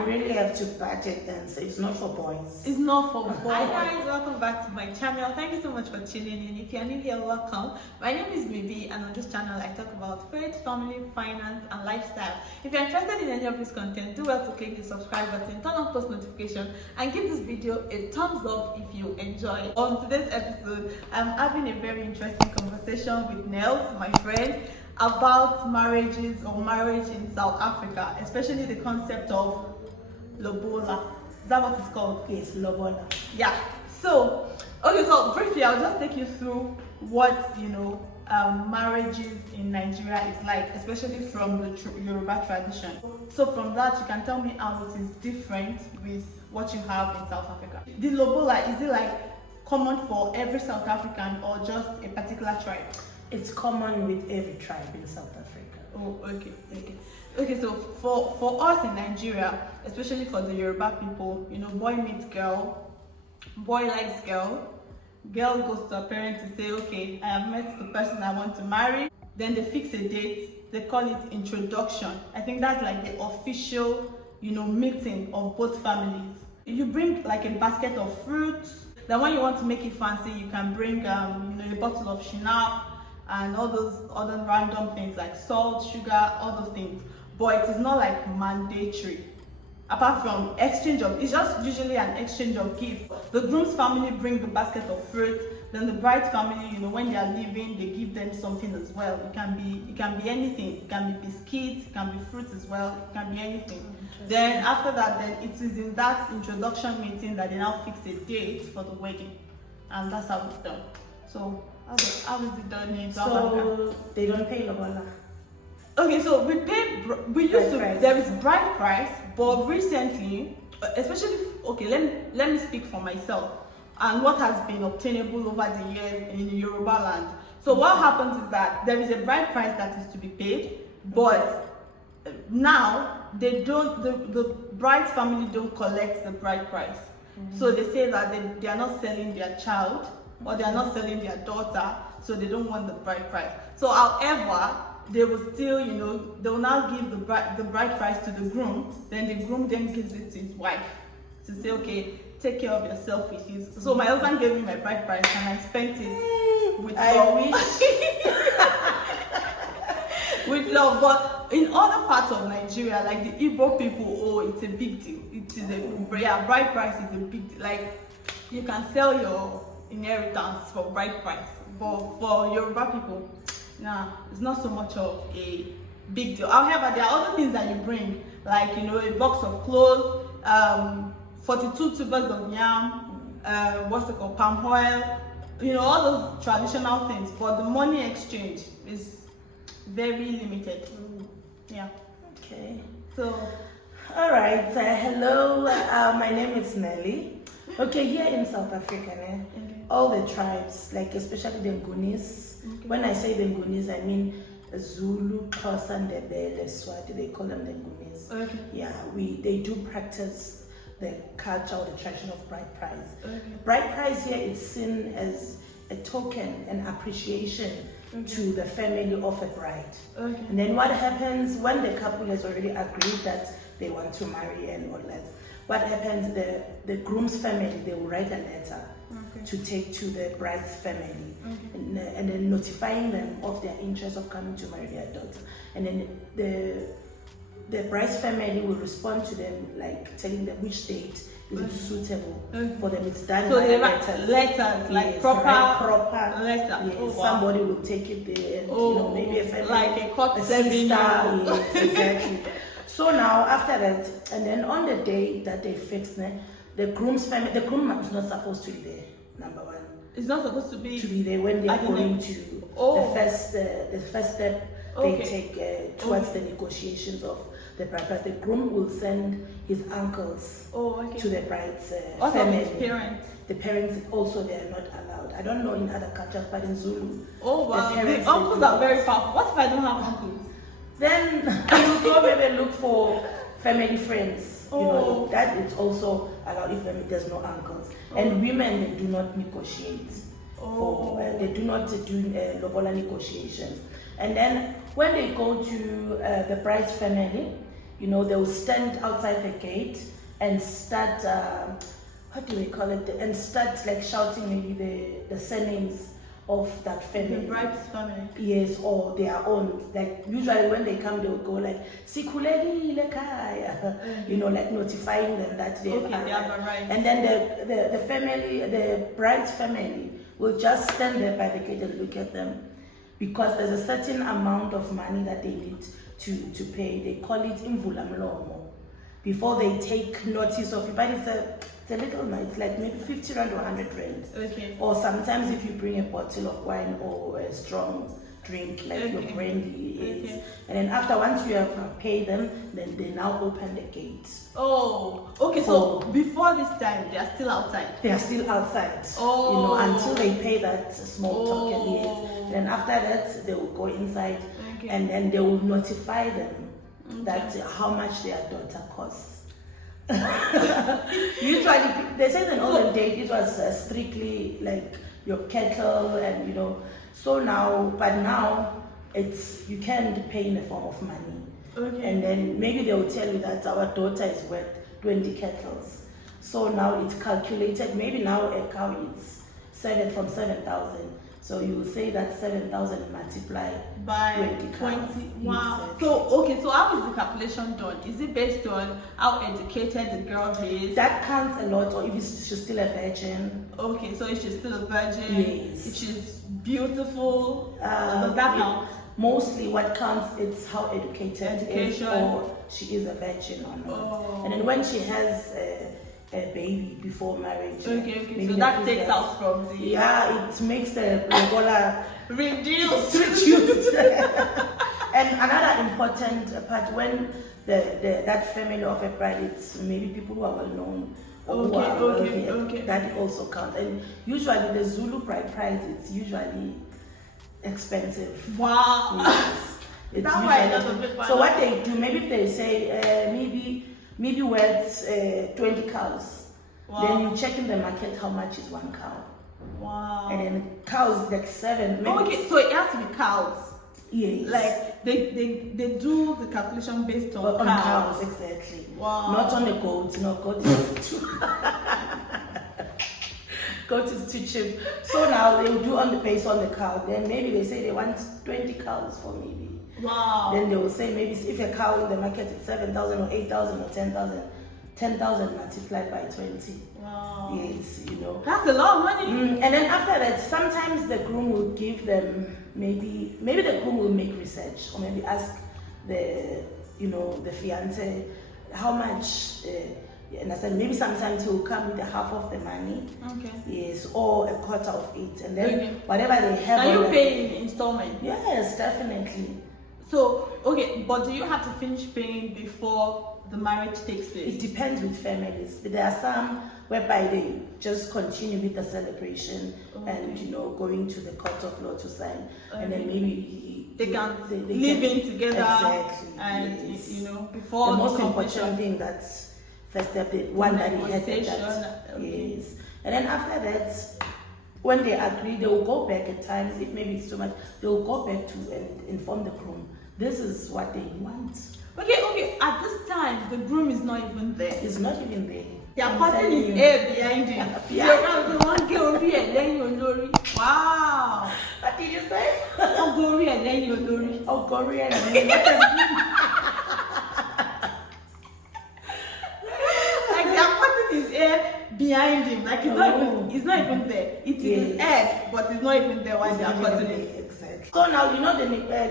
You really have to budget and say it's not for boys. It's not for boys. Hi guys, welcome back to my channel. Thank you so much for tuning in. If you're new here, welcome. My name is Mibi, and on this channel I talk about faith, family, finance and lifestyle. If you're interested in any of this content, do well to click the subscribe button, turn on post notification and give this video a thumbs up if you enjoy. On today's episode, I'm having a very interesting conversation with Nels, my friend, about marriages or marriage in South Africa, especially the concept of Lobola. Is that what it's called? Yes, Lobola. Yeah. So briefly, I'll just take you through what marriages in Nigeria is like, especially from the Yoruba tradition. So from that, you can tell me how it is different with what you have in South Africa. The Lobola, is it like common for every South African or just a particular tribe? It's common with every tribe in South Africa. Oh, okay. So for us in Nigeria, especially for the Yoruba people, boy meets girl, boy likes girl, girl goes to her parents to say, okay, I have met the person I want to marry. Then they fix a date. They call it introduction. I think that's like the official, meeting of both families. You bring like a basket of fruits. Then when you want to make it fancy, you can bring a bottle of shinap and all those other random things like salt, sugar, all those things. But it is not like mandatory. Apart from exchange of, it's just usually an exchange of gifts. The groom's family bring the basket of fruit. Then the bride's family, when they are leaving, they give them something as well. It can be anything. It can be biscuits, it can be fruit as well, it can be anything. Then after that, then it is in that introduction meeting that they now fix a date for the wedding. And that's how it's done. So how is it done in South Africa? So they don't pay Lobola. Okay, so there is bride price, but recently, especially, let me speak for myself and what has been obtainable over the years in Yoruba land. So what happens is that there is a bride price that is to be paid, but now the bride's family don't collect the bride price. So they say that they are not selling their child or they are not selling their daughter, so they don't want the bride price. So however, they will still, they will now give the bride price to the groom, then the groom then gives it to his wife to say, okay, take care of yourself with this. So my husband gave me my bride price and I spent it with love. With love. But in other parts of Nigeria, like the Igbo people, it's a big deal. Bride price is a big deal. Like, you can sell your inheritance for bride price, but for Yoruba people, nah, it's not so much of a big deal. However, there are other things that you bring, like a box of clothes, 42 tubers of yam, palm oil, all those traditional things. But the money exchange is very limited. Yeah. Okay. So, all right. Hello. My name is Nelly. Okay, here in South Africa, all the tribes, like especially the Ngunis. Okay. When I say the Ngunis, I mean Zulu, Xhosa, Ndebele, Swati. They call them the Ngunis. Okay. Yeah, they do practice the culture or the tradition of bride price. Okay. Bride price here is seen as a token and appreciation to the family of a bride. Okay. And then what happens when the couple has already agreed that they want to marry and all that? What happens, the groom's family, they will write a letter to take to the bride's family, and then notifying them of their interest of coming to marry their daughter. And then the bride's family will respond to them, like telling them which date is suitable for them. It's done so by they write letters, like yes, proper letter. Yes, oh, wow. Somebody will take it there, and maybe a family, like a court ceremony. Yes, exactly. So now after that, and then on the day that they fix, the groom's family, the groom is not supposed to be there. Number one, it's not supposed to be there when they are going to the first step. They take towards the negotiations of the bride. But the groom will send his uncles to the bride's family. Parents. The parents also, they are not allowed. I don't know in other cultures, but in Zulu, oh wow, the uncles are very powerful. What if I don't have uncles? Then you go maybe look for family friends. That is also allowed if there's no uncles. And women, they do not negotiate. They do not do Lobola negotiations. And then when they go to the bride's family, you know, they'll stand outside the gate and start, what do they call it? And start like shouting maybe the surnames of that family. The bride's family. Yes, or their own. Like usually when they come, they'll go like "Sikuleli lekaya," you know, like notifying them that they have arrived. And then the family, the bride's family, will just stand there by the gate and look at them, because there's a certain amount of money that they need to pay. They call it imvula mlomo before they take notice of you. But it's a little night, it's like maybe 50 rand or 100 rand. Okay. Or sometimes if you bring a bottle of wine or a strong drink, like your brandy is. Okay. And then after, once you have paid them, then they now open the gate. Oh, okay. So before this time, they are still outside. They are still outside. Oh. You know, until they pay that small token. Yes. Then after that, they will go inside, and then they will notify them that how much their daughter costs. Usually, they say in olden days it was strictly like your cattle, and you know. So now, but now it's, you can pay in the form of money. Okay. And then maybe they will tell you that our daughter is worth 20 kettles. So now it's calculated. Maybe now a cow is 7,000. So you will say that 7,000 multiplied by 20 cows. Wow. Exactly. So how is the calculation done? Is it based on how educated the girl is? That counts a lot, or if she's still a virgin. Okay, so if she's still a virgin, yes. If she's beautiful, does that count? Mostly what counts is how educated is, or she is a virgin or not. Oh. And then when she has a baby before marriage. Okay. So that takes out from the... Yeah, it makes the Lobola reduced. And another important part, when that family of a bride, it's maybe people who are well known. Okay. That also counts. And usually the Zulu bride price, it's usually expensive. Wow. Yes. It's usually, so what they do, maybe if they say maybe worth 20 cows. Wow. Then you check in the market how much is one cow. Wow. And then cows like 7. Okay, so it has to be cows. Yes. Like they do the calculation based on cows. Exactly. Wow. Not on the goats. No, goat is too goat is too cheap. So now they will do based on the cow. Then maybe they say they want 20 cows for maybe. Wow. Then they will say maybe if a cow in the market is 7,000 or 8,000 or 10,000, 10,000 multiplied by 20. Wow. Yes, you know. That's a lot of money. And then after that, sometimes the groom will give them maybe the groom will make research, or maybe ask the fiance how much. And I said maybe sometimes he will come with a half of the money. Okay. Yes, or a quarter of it, and then whatever they have. Are you paying in installment? Yes, definitely. So, okay, but do you have to finish paying before the marriage takes place? It depends with families. There are some whereby they just continue with the celebration and, going to the court of law to sign. And then maybe they can live in together. Exactly. And, yes. Before the most important thing, that's first step, the one that he had that. Yes. And then after that, when they agree, they will go back at times. If maybe it's too much, they will go back to and inform the groom. This is what they want. Okay. At this time, the groom is not even there. He's not even there. Their person is here behind him. Wow. What did you say? Ogori and then Yolori. Ogori and then what does it mean? Like their person is here behind him. Like it's not even there. It is his head, but it's not even there while they are cutting it. Exactly. So now the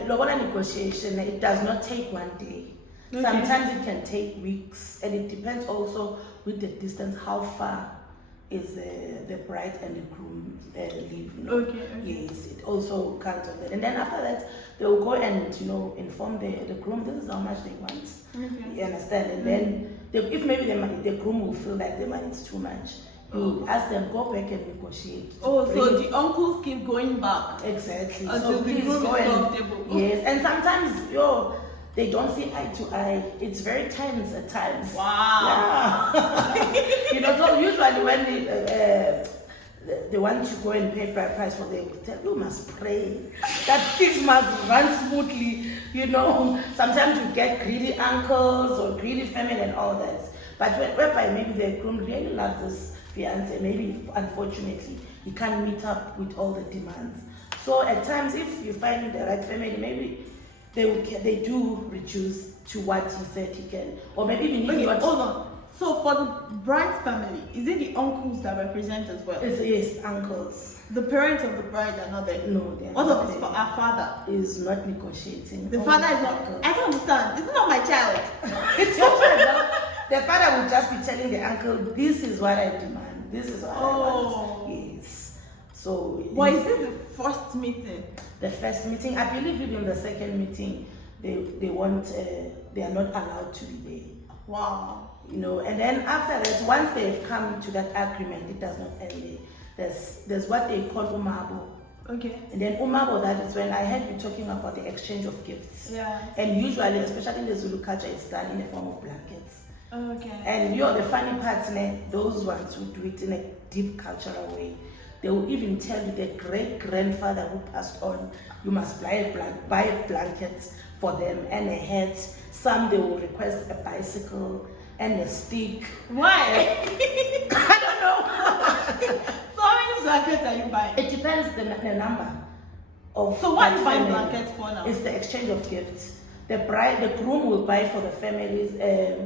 Lobola negotiation, it does not take one day. Okay. Sometimes it can take weeks, and it depends also with the distance, how far is the bride and the groom live. Okay. Yes, it also counts on that. And then after that, they will go and inform the groom, this is how much they want. Okay. You understand? And then if maybe the groom will feel like the money is too much, you ask them, go back and negotiate. Oh, so the uncles keep going back. Exactly. Until so the groom is comfortable. Yes, and sometimes they don't see eye to eye. It's very tense at times. Wow. Yeah. So usually when they want to go and pay price for them, they will tell you must pray that things must run smoothly you know, sometimes you get greedy uncles or greedy family and all that. But whereby maybe the groom really loves this fiance, maybe unfortunately he can't meet up with all the demands. So at times, if you find the right family, maybe they do reduce to what he said he can, or maybe even if you want. Hold on. So for the bride's family, is it the uncles that represent as well? Yes, uncles. The parents of the bride are not there. No, they are What not of his there. our father? Is not negotiating. The father is not. Uncles. I don't understand. This is not my child. It's not right. The father would just be telling the uncle, "This is what I demand. This is what I want." Yes. So. Why is this the first meeting? The first meeting, I believe even the second meeting, they want, they are not allowed to be there. Wow. You know, and then after that, once they've come to that agreement, it does not end there. There's what they call umabo. Okay. And then umabo, that is when I heard you talking about the exchange of gifts. Yeah. And usually, especially in the Zulu culture, it's done in the form of blankets. Okay. And the funny part, those ones who do it in a deep cultural way, they will even tell you the great-grandfather who passed on, you must buy a blanket for them and a hat. Some they will request a bicycle and a stick. Why? I don't know. So how many blankets are you buying? It depends the number of. So what are you buying family. blankets for now? It's the exchange of gifts. The groom will buy for the family's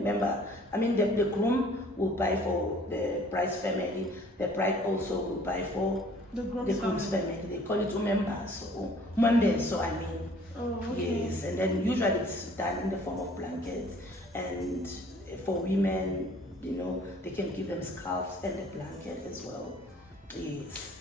member. I mean, the groom will buy for the bride's family. The bride also will buy for The groom's groom's family. They call it umembe, so I mean. Oh, okay. Yes, and then usually it's done in the form of blankets. And for women, they can give them scarves and a blanket as well. Yes.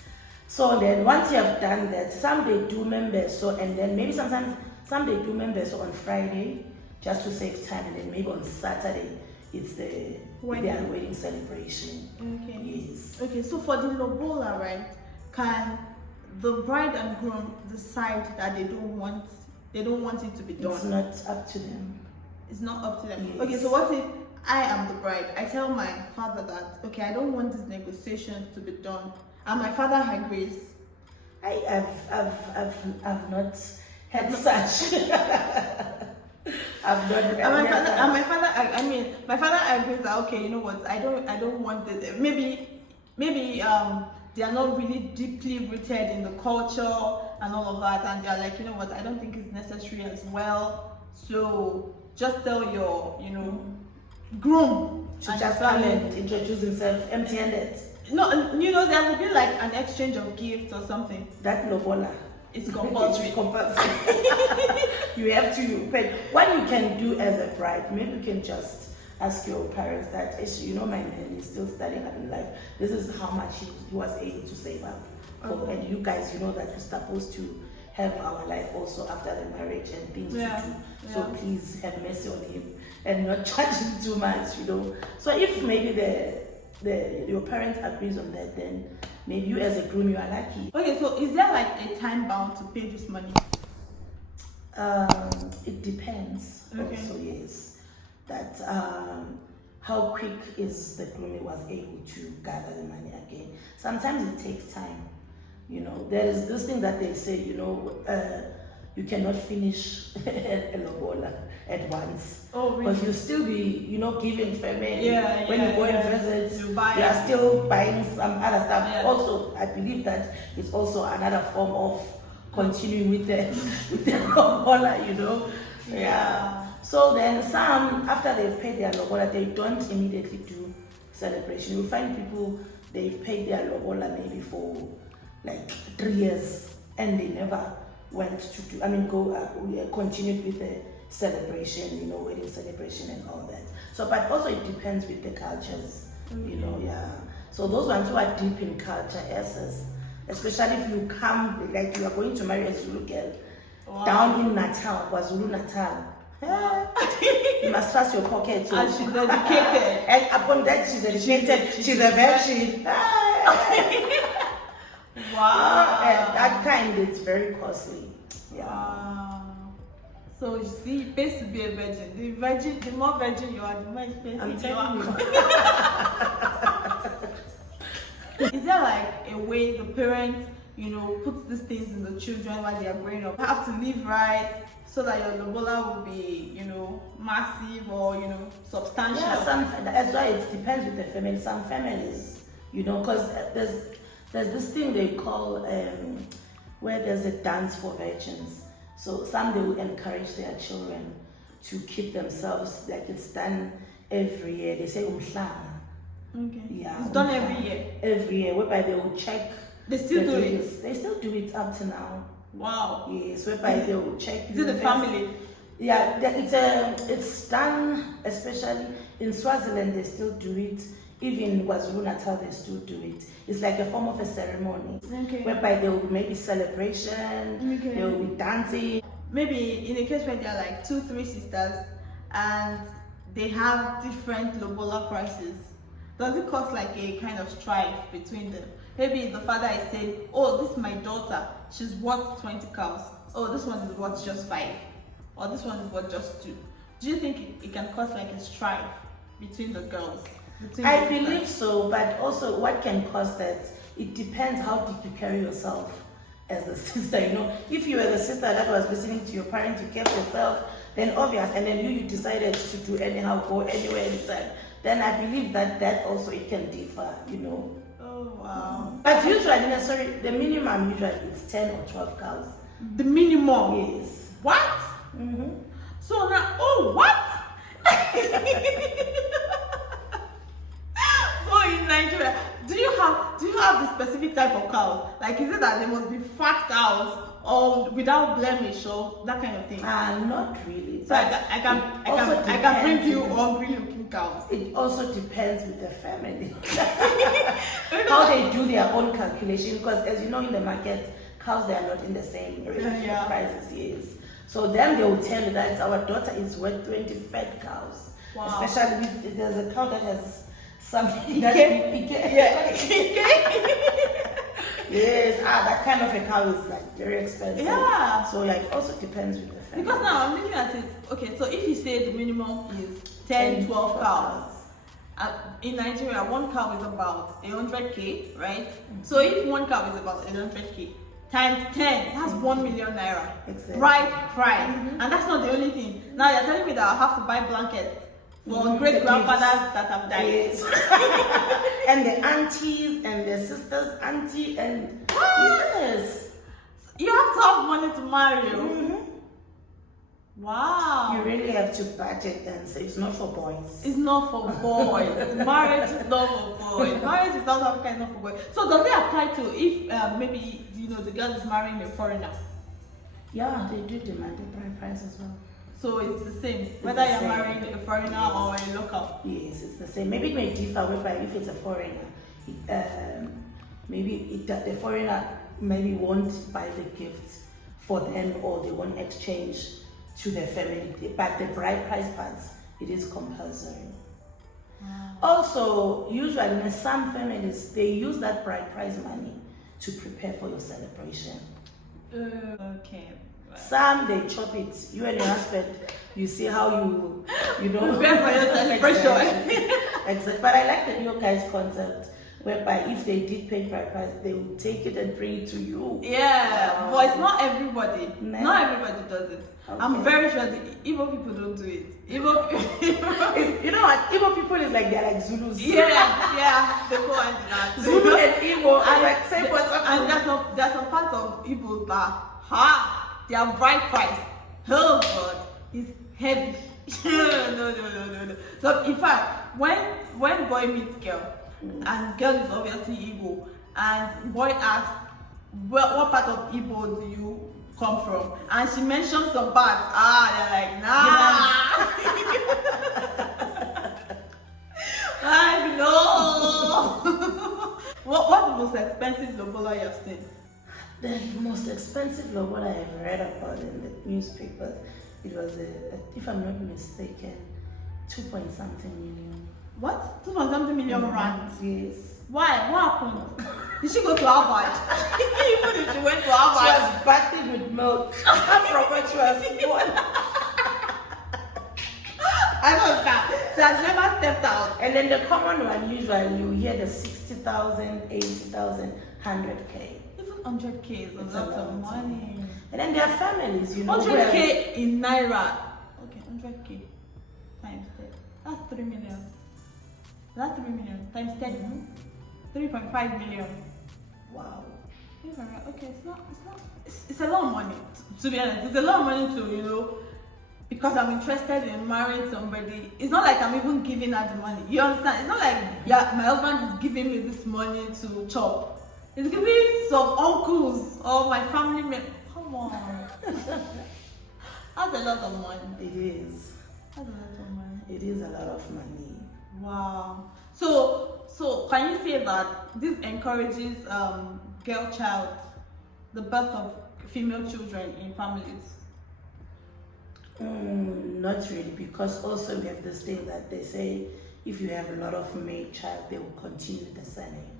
So then once you have done that, some they do members, and then maybe sometimes some they do members on Friday just to save time, and then maybe on Saturday it's their wedding celebration. Okay. Yes. Okay, so for the Lobola, right, can the bride and groom decide that they don't want it to be done? It's not up to them. It's not up to them. Yes. Okay, so what if I am the bride? I tell my father that, okay, I don't want these negotiations to be done, and my father agrees. I've not had such. I've not. My father agrees that, okay, you know what? I don't want this. Maybe they are not really deeply rooted in the culture and all of that, and they are like, you know what? I don't think it's necessary as well. So just tell your, groom To and just come and introduce himself empty-handed. No, there will be like an exchange of gifts or something. That Lobola. It's compulsory. It's compulsory. You have to pay. What you can do as a bride, maybe you can just ask your parents that, my man is still starting up in life. This is how much he was able to save up. Okay. And you guys, that you're supposed to have our life also after the marriage and things to do. So please have mercy on him and not charge him too much, So if maybe your parent agrees on that, then maybe you as a groom, you are lucky. Okay, so is there like a time bound to pay this money? It depends. Okay. Also, yes. That how quick is the groom was able to gather the money again. Sometimes it takes time. There is this thing that they say, you cannot finish a lobola at once. Oh, really? Because you still be, giving family. Yeah, when you go and visit, you are still buying some other stuff. Yeah. Also, I believe that it's also another form of continuing with the lobola, Yeah. So then some, after they've paid their lobola, they don't immediately do celebration. You find people, they've paid their lobola maybe for like 3 years and they never went to continued with the celebration, wedding celebration and all that. So, but also it depends with the cultures, So those ones who are deep in culture, especially if you come, like you are going to marry a Zulu girl, down in Natal, KwaZulu Natal. You must trust your pocket too. And she's educated. And upon that, she's educated. She's a virgin. Wow. And that kind, it's very costly. Yeah. Wow. So you see, it pays to be a virgin. The more virgin you are, the more expensive you are. Is there like a way the parents, puts these things in the children while they are growing up? Have to live right so that your lobola will be, massive or substantial? Yeah, that's why it depends with the family. Some families, because there's this thing they call where there's a dance for virgins. So some they will encourage their children to keep themselves, like it's done every year. They say umhlanga. Okay. Yeah. It's done every year. Every year, whereby they will check. They still do it. They still do it up to now. Wow. Yes, whereby they will check. Is it the family? Yeah, it's done, especially in Swaziland. They still do it. Even in KwaZulu-Natal, they still do it. It's like a form of a ceremony, whereby there will be maybe celebration. There will be dancing. Maybe in a case where there are like 2-3 sisters and they have different lobola prices, does it cause like a kind of strife between them? Maybe the father is saying, oh, this is my daughter, she's worth 20 cows. Oh, this one is worth just 5. Or this one is worth just 2. Do you think it can cause like a strife between the girls? I believe so, but also what can cause that, it depends how did you carry yourself as a sister. If you were the sister that was listening to your parents, you kept yourself, then obvious, and then you decided to do anyhow, go anywhere, anytime, then I believe that also it can differ, Oh, wow. But usually, the minimum usually is 10 or 12 cows. The minimum? Yes. What? Mm-hmm. So now, what? So in Nigeria, do you have the specific type of cows? Like, is it that they must be fat cows or without blemish or that kind of thing? Not really. So I can bring you hungry looking cows. It also depends with the family. How they do their own calculation, because as you know, in the market, cows, they are not in the same prices. Yes. So then they will tell you that our daughter is worth 20 fat cows. Wow. Especially if there's a cow that has something that yes, that kind of a cow is like very expensive. Yeah. So like also depends with the family. Because now I'm looking at it. Okay, so if you say the minimum is 10, 12 cows. In Nigeria, one cow is about 100k, right? So if one cow is about 100k times 10, that's 1 million naira. Exactly. Right price. And that's not the only thing. Now you're telling me that I have to buy blankets for great grandfathers that have died. Yes. And the aunties and the sisters' auntie and yes. You have to have money to marry you. Wow. You really have to budget and say it's not for boys. It's not for boys. Marriage is not for boys. Marriage is South Africa is not for boys. So does it apply to if maybe the girl is marrying a foreigner? Yeah, they do demand the bride price as well. So it's the same, whether you're marrying a foreigner or a local. Yes, it's the same. Maybe it may differ whereby if it's a foreigner, the foreigner maybe won't buy the gifts for them or they won't exchange to their family. But the bride price parts, it is compulsory. Wow. Also, usually in some families, they use that bride price money to prepare for your celebration. Okay. Some they chop it. You and your husband, you see how you know prepare for your celebration. Exactly. But I like the new guys concept, whereby if they did pay bride price, they will take it and bring it to you. Yeah, but it's not everybody. No. Not everybody does it. Okay. I'm very sure the Igbo people don't do it. You know what? Igbo people is like they're like Zulus. Yeah, they go and that. Zulu and Igbo are like same person. And there's some part of Igbos that their bride price, oh God, is heavy. No. So in fact, when boy meets girl, and girl is obviously Igbo, and boy asks, what part of Igbo do you come from? And she mentions some parts. They're like, nah. Like, no. What's the most expensive lobola you've seen? The most expensive lobola I have read about in the newspapers, it was, if I'm not mistaken, 2-point-something million. What? 2-point-something million rand? Yes. Why? What happened? Did she go to Harvard? Even if she went to Harvard. She was bathed with milk from when she was born. I know that. She has never stepped out. And then the common one, usually you hear the 60,000, 80,000, 100K. Even 100K is a lot of money. And then there are families, you know. 100K in Naira. Okay, 100K times 10. That's 3 million. That's 3 million times 10. 3.5 million. Wow. Okay, it's a lot of money, to be honest. It's a lot of money to, you know, because I'm interested in marrying somebody. It's not like I'm even giving her the money. You understand? It's not like, yeah, my husband is giving me this money to chop. He's giving some uncles or my family members. Come on. That's a lot of money. It is. That's a lot of money. It is a lot of money. Wow. So can you say that this encourages girl child, the birth of female children in families? Not really, because also we have this thing that they say if you have a lot of male child, they will continue the surname.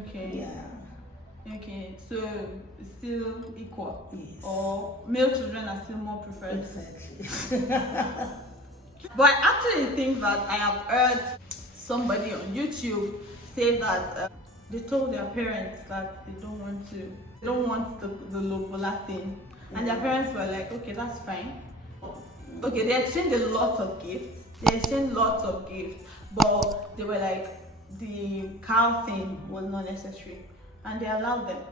Okay. Yeah. Okay, so it's still equal. Yes. Or male children are still more preferred. Exactly. But I actually think that I have heard somebody on YouTube say that they told their parents that they don't want the Lobola thing, and their parents were like, okay, that's fine. Okay, they exchanged a lot of gifts. But they were like, the cow thing was not necessary, and they allowed them.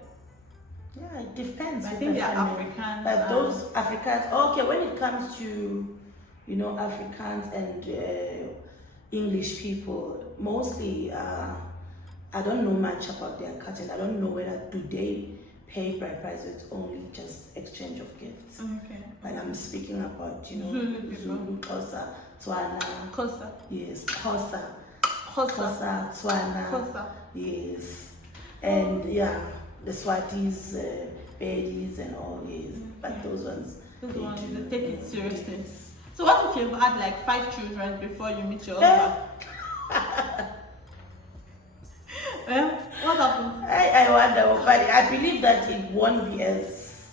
Yeah, it depends. I think they're Africans. But those Africans, okay, when it comes to, you know, Africans and English people, mostly, I don't know much about their culture. I don't know whether do they pay bride price or it's only just exchange of gifts. Okay. But I'm speaking about, you know, Zulu, Xhosa, Tswana. Xhosa. Yes, Xhosa, Xhosa. Tswana. Xhosa. Yes. And yeah, the Swatis, Bedis and all, yes. But those ones, they take it seriously. So what if you've had like 5 children before you meet your husband? What happens? I wonder, but I believe that it won't be as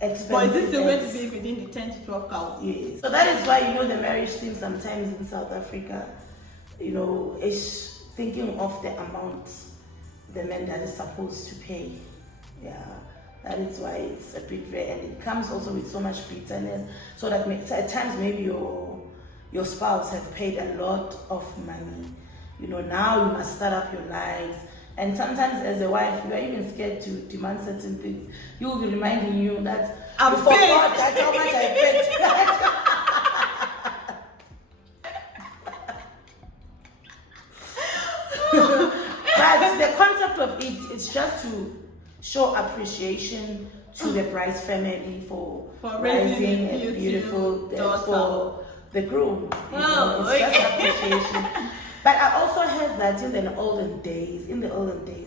expensive. But is it still going to be within the 10 to 12 cows? Yes. So that is why, you know, the marriage thing sometimes in South Africa, you know, is thinking of the amount the man that is supposed to pay. Yeah. That is why it's a bit rare, and it comes also with so much bitterness. So that at times maybe your spouse have paid a lot of money. You know, now you must start up your lives. And sometimes as a wife, you are even scared to demand certain things. You will be reminding you that I forgot that how much I paid. But the concept of it is just to show appreciation to the bride's family for raising a beautiful daughter for the groom. Wow, it's just appreciation. But I also heard that in the olden days,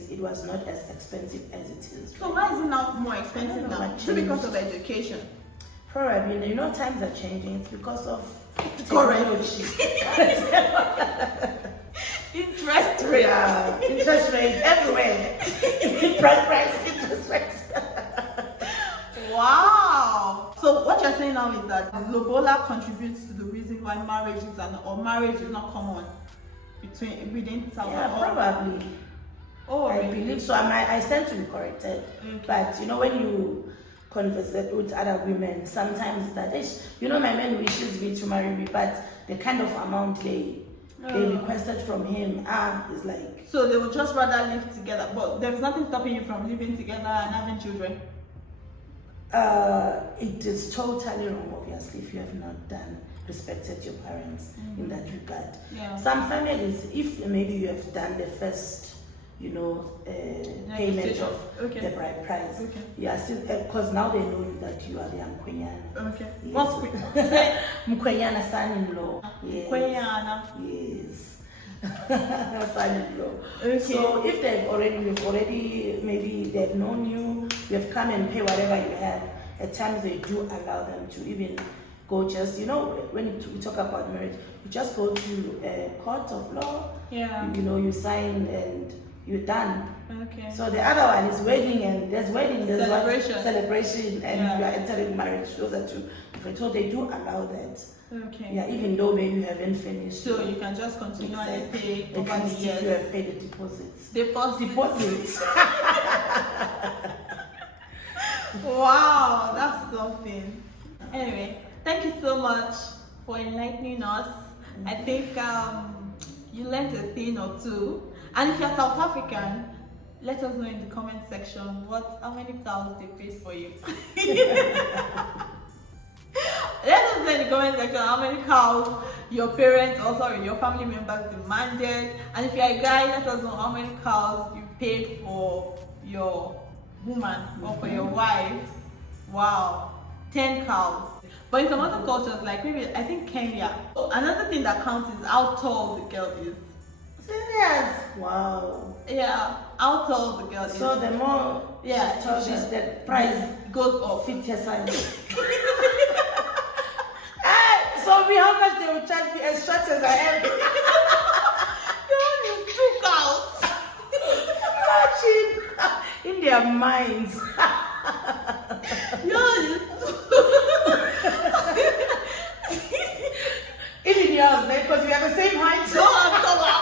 it was not as expensive as it is. So why is it now more expensive now? Is it because of education? Probably. You know, times are changing. It's because of technology. Interest rates. Yeah, interest rates everywhere. Price, interest rates. Wow. So what you're saying now is that Lobola contributes to the reason why marriage is not common within South Africa. Yeah, probably. Oh, I believe so. I stand to be corrected. Okay. But you know, when you converse with other women, sometimes that is, you know, my man wishes me to marry me, but the kind of amount they requested from him is like. So they would just rather live together, but there's nothing stopping you from living together and having children. It is totally wrong, obviously, if you have not respected your parents in that regard. Yeah. Some families, if maybe you have done the first, you know, payment of the bride price, yeah, because now they know you that you are the Mkwenyana. Okay. Yes. What's Mkwenyana son-in-law. Yes. Mkwenyana. Yes. Son-in-law. Okay. So if maybe they've known you, you have come and pay whatever you have. At times they do allow them to even go just, you know, when we talk about marriage, you just go to a court of law. Yeah. You know, you sign and you're done. Okay. So the other one is wedding, and there's celebration, celebration, and you are entering marriage. Those are two different. So they do allow that. Okay. Yeah, even though maybe you haven't finished. So you can just continue and pay over at the least if years. you have paid the deposits. Deposits. Wow, that's something. Anyway, thank you so much for enlightening us. I think you learned a thing or two. And if you're South African, let us know in the comment section how many cows they paid for you. Let us know in the comment section how many cows your parents, or sorry, your family members demanded. And if you're a guy, let us know how many cows you paid for your woman or for your wife. Wow, 10 cows. But in some other cultures, like maybe I think Kenya, another thing that counts is how tall the girl is. Serious? Wow. Yeah, how tall the girl is. So the more she's the price goes up. fit your size. So me, how much they will charge me as short as I am? You is 2 cows. Imagine in their minds. Even yours, because we are the same height. No, I'm taller.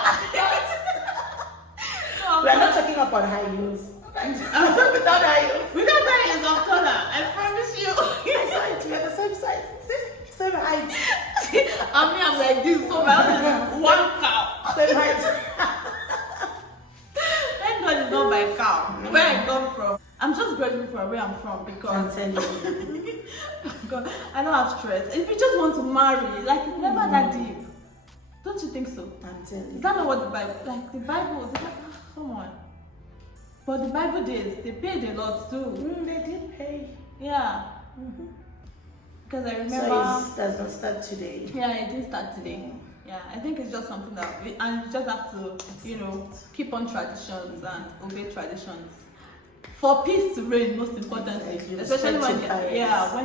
We are not talking about high heels. Without high heels. Without high heels, I'm taller. I promise you. I saw it. We are the same size. Same height. I'm like this, so my own is 1 cow. Same height. Thank God it's not by cow. Where I come from, I'm just grateful for where I'm from because God, I don't have stress. If you just want to marry, like it's never that deep. Don't you think so? I'm telling you. Is that not what the Bible, like the Bible, come on. But the Bible days, they paid a lot too. They did pay. Yeah. Because I remember. So it does not start today. Yeah, it didn't start today. Yeah, I think it's just something that and you just have to, keep on traditions and obey traditions. For peace to reign, most importantly, especially when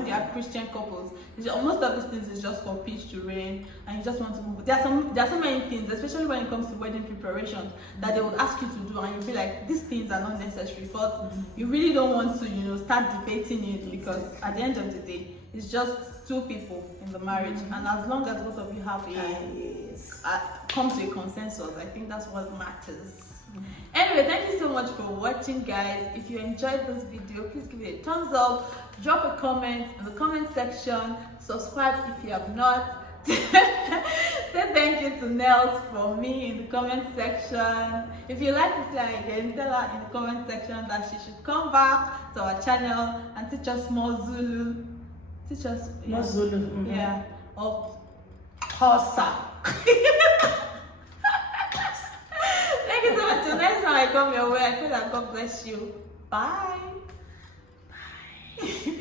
they are Christian couples. Most of these things is just for peace to reign, and you just want to move. There are so many things, especially when it comes to wedding preparations, that they would ask you to do, and you'll be like, these things are not necessary. But you really don't want to, start debating it, because at the end of the day, it's just 2 people in the marriage, and as long as both of you have come to a consensus, I think that's what matters. Anyway, thank you so much for watching, guys. If you enjoyed this video, please give it a thumbs up, drop a comment in the comment section, subscribe if you have not. Say thank you to Nels for me in the comment section. If you like to see her again, tell her in the comment section that she should come back to our channel and teach us more Zulu. Teach us more Zulu. Yeah, of Xhosa. Thank you so much. Till next time I come your way, I pray that God bless you. Bye. Bye.